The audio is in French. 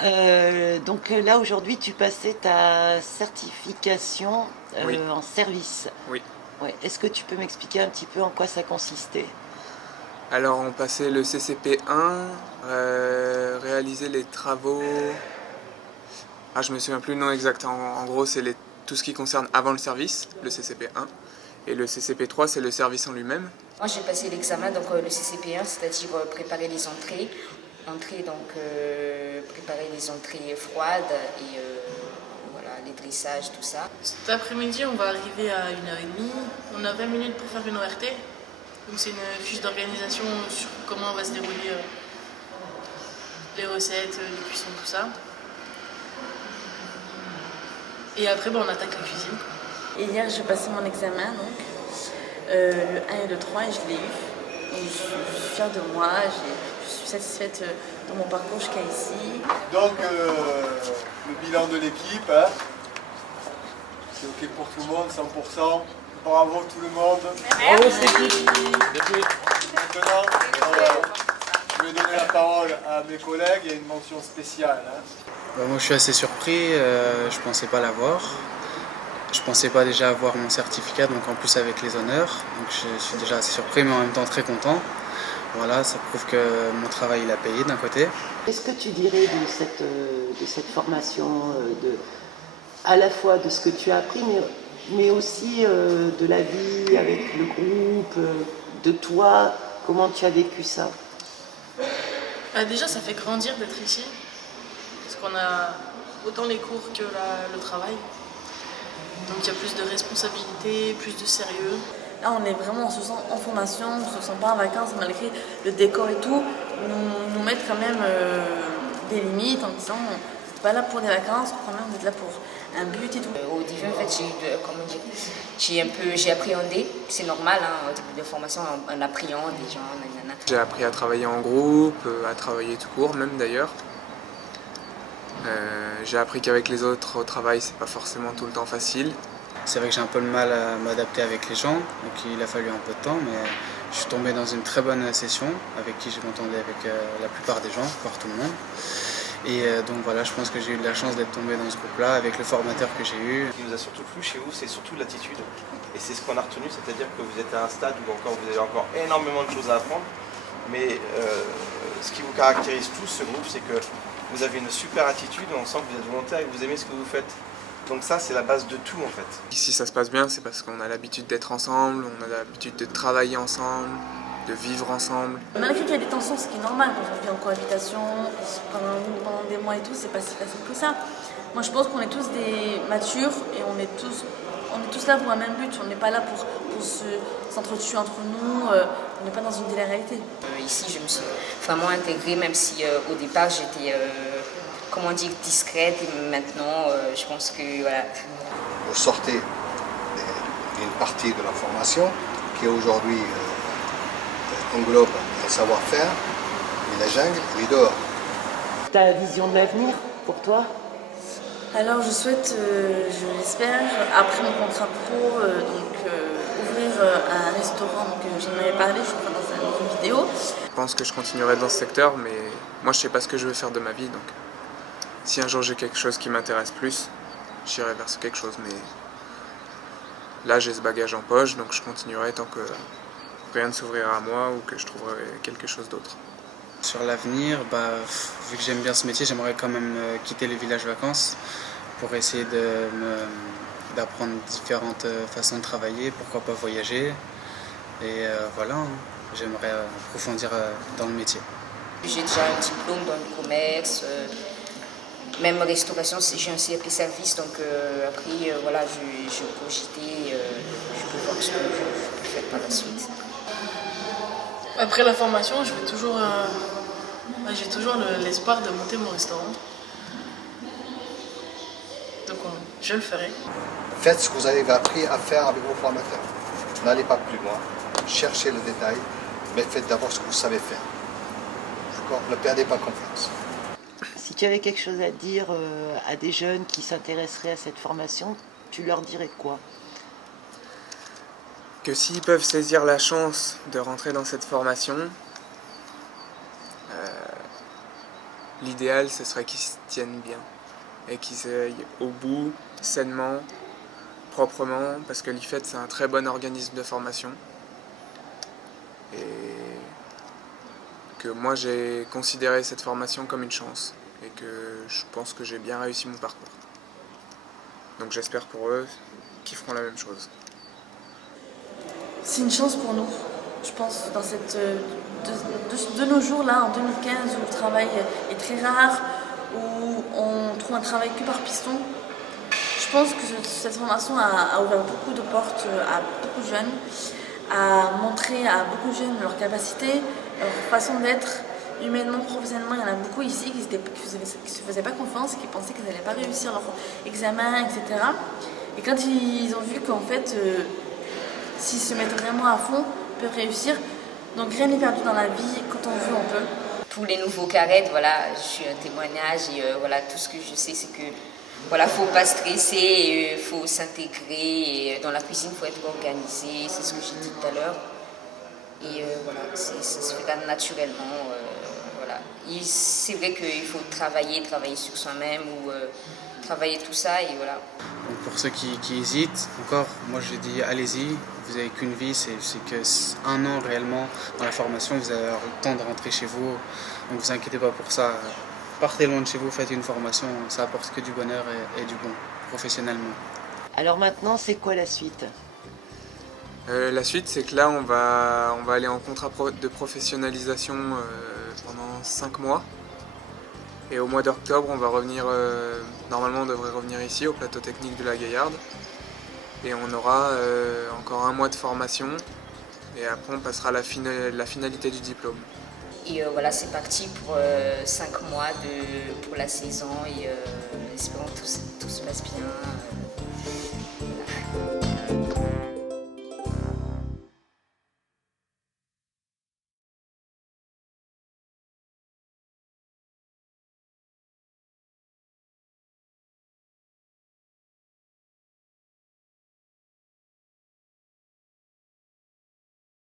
Donc là aujourd'hui tu passais ta certification Oui, en service. oui. Ouais. Est-ce que tu peux m'expliquer un petit peu en quoi ça consistait? Alors on passait le CCP1, réaliser les travaux. Ah, je me souviens plus le nom exact. En gros, c'est tout ce qui concerne avant le service, le CCP1. Et le CCP3, c'est le service en lui-même. Moi j'ai passé l'examen, donc le CCP1, c'est-à-dire préparer les entrées. Préparer les entrées froides et voilà, les dressages, tout ça. Cet après-midi, on va arriver à 1h30. On a 20 minutes pour faire une ORT. Donc c'est une fiche d'organisation sur comment va se dérouler les recettes, les cuissons, tout ça. Et après, on attaque la cuisine. Et hier, j'ai passé mon examen, donc le 1 et le 3, et je l'ai eu. Et je suis fière de moi, je suis satisfaite de mon parcours jusqu'à ici. Donc, le bilan de l'équipe, hein, c'est OK pour tout le monde, 100%. Bravo tout le monde. Bravo, c'est cool. Maintenant, je vais donner la parole à mes collègues. Il y a une mention spéciale. Hein. Moi je suis assez surpris, je pensais pas l'avoir. Je pensais pas déjà avoir mon certificat, donc en plus avec les honneurs. Donc je suis déjà assez surpris mais en même temps très content. Voilà, ça prouve que mon travail il a payé d'un côté. Qu'est-ce que tu dirais de cette formation, à la fois de ce que tu as appris, mais aussi de la vie avec le groupe, de toi, comment tu as vécu ça? Déjà, ça fait grandir d'être ici. Parce qu'on a autant les cours que le travail. Donc il y a plus de responsabilités, plus de sérieux. Là, on est vraiment, on se sent en formation, on ne se sent pas en vacances, malgré le décor et tout. Nous mettent quand même des limites en disant, on n'est pas là pour des vacances, quand même, on est là pour un but et tout. Au début, en fait, j'ai appréhendé. C'est normal, hein, au début de formation, on appréhende des gens, nanana. J'ai appris à travailler en groupe, à travailler tout court même d'ailleurs. J'ai appris qu'avec les autres au travail, c'est pas forcément tout le temps facile. C'est vrai que j'ai un peu de mal à m'adapter avec les gens, donc il a fallu un peu de temps, mais je suis tombé dans une très bonne session avec qui je m'entendais avec la plupart des gens, voire tout le monde. Et donc voilà, je pense que j'ai eu de la chance d'être tombé dans ce groupe-là avec le formateur que j'ai eu. Ce qui nous a surtout plu chez vous, c'est surtout l'attitude. Et c'est ce qu'on a retenu, c'est-à-dire que vous êtes à un stade où encore vous avez encore énormément de choses à apprendre. Mais ce qui vous caractérise tous, ce groupe, c'est que vous avez une super attitude, on sent que vous êtes volontaire et que vous aimez ce que vous faites. Donc ça, c'est la base de tout en fait. Si ça se passe bien, c'est parce qu'on a l'habitude d'être ensemble, on a l'habitude de travailler ensemble, de vivre ensemble. Malgré qu'il y a des tensions, ce qui est normal quand on vit en cohabitation, pendant des mois et tout, c'est pas si facile que ça. Moi je pense qu'on est tous des matures et on est tous là pour un même but. On n'est pas là pour s'entretuer entre nous, on n'est pas dans une télé-réalité. Ici, je me suis vraiment intégrée, même si au départ j'étais, comment dire, discrète. Et maintenant, je pense que voilà. Vous sortez d'une partie de la formation qui aujourd'hui englobe un savoir-faire, mais la jungle, elle est dehors. Ta vision de l'avenir pour toi? Alors je souhaite, je l'espère, après mon contrat pro, ouvrir un restaurant. Donc j'en avais parlé, je crois, dans une vidéo. Je pense que je continuerai dans ce secteur, mais moi je sais pas ce que je veux faire de ma vie, donc si un jour j'ai quelque chose qui m'intéresse plus, j'irai vers quelque chose, mais là j'ai ce bagage en poche, donc je continuerai tant que rien ne s'ouvrira à moi ou que je trouverai quelque chose d'autre. Sur l'avenir, vu que j'aime bien ce métier, j'aimerais quand même quitter les villages vacances pour essayer d'apprendre différentes façons de travailler, pourquoi pas voyager. Et voilà, j'aimerais approfondir dans le métier. J'ai déjà un diplôme dans le commerce, même restauration, j'ai un CAP service, donc après, voilà, je cogitais, je peux voir ce que je peux faire par la suite. Après la formation, j'ai toujours l'espoir de monter mon restaurant. Donc je le ferai. Faites ce que vous avez appris à faire avec vos formateurs. N'allez pas plus loin, cherchez le détail, mais faites d'abord ce que vous savez faire. D'accord ? Ne perdez pas confiance. Si tu avais quelque chose à dire à des jeunes qui s'intéresseraient à cette formation, tu leur dirais quoi? Que s'ils peuvent saisir la chance de rentrer dans cette formation, l'idéal, ce serait qu'ils se tiennent bien et qu'ils aillent au bout, sainement, proprement, parce que l'IFED, c'est un très bon organisme de formation. Et que moi, j'ai considéré cette formation comme une chance et que je pense que j'ai bien réussi mon parcours. Donc j'espère pour eux qu'ils feront la même chose. C'est une chance pour nous, je pense, dans cette, de nos jours là, en 2015, où le travail est très rare, où on trouve un travail que par piston. Je pense que cette formation a ouvert beaucoup de portes à beaucoup de jeunes, a montré à beaucoup de jeunes leur capacité, leur façon d'être, humainement, professionnellement. Il y en a beaucoup ici qui ne se faisaient pas confiance, qui pensaient qu'ils n'allaient pas réussir leur examen, etc. Et quand ils ont vu qu'en fait, s'ils se mettent vraiment à fond, ils peuvent réussir. Donc rien n'est perdu dans la vie, quand on veut, on peut. Pour les nouveaux cadets, voilà, je suis un témoignage et voilà, tout ce que je sais, c'est que voilà, faut pas stresser, faut s'intégrer. Dans la cuisine, faut être organisé, c'est ce que j'ai dit tout à l'heure. Et voilà, ça se fait naturellement. Voilà. C'est vrai qu'il faut travailler sur soi-même ou travailler tout ça et voilà. Donc pour ceux qui hésitent, encore, moi je dis allez-y, vous n'avez qu'une vie, c'est que 1 an réellement dans la formation, vous avez le temps de rentrer chez vous, donc vous inquiétez pas pour ça. Partez loin de chez vous, faites une formation, ça apporte que du bonheur et du bon, professionnellement. Alors maintenant, c'est quoi la suite? La suite, c'est que là, on va aller en contrat de professionnalisation pendant 5 mois. Et au mois d'octobre, on va revenir, normalement on devrait revenir ici au plateau technique de la Gaillarde. Et on aura encore 1 mois de formation. Et après, on passera la finalité du diplôme. Et voilà, c'est parti pour 5 mois pour la saison et espérons que tout se passe bien.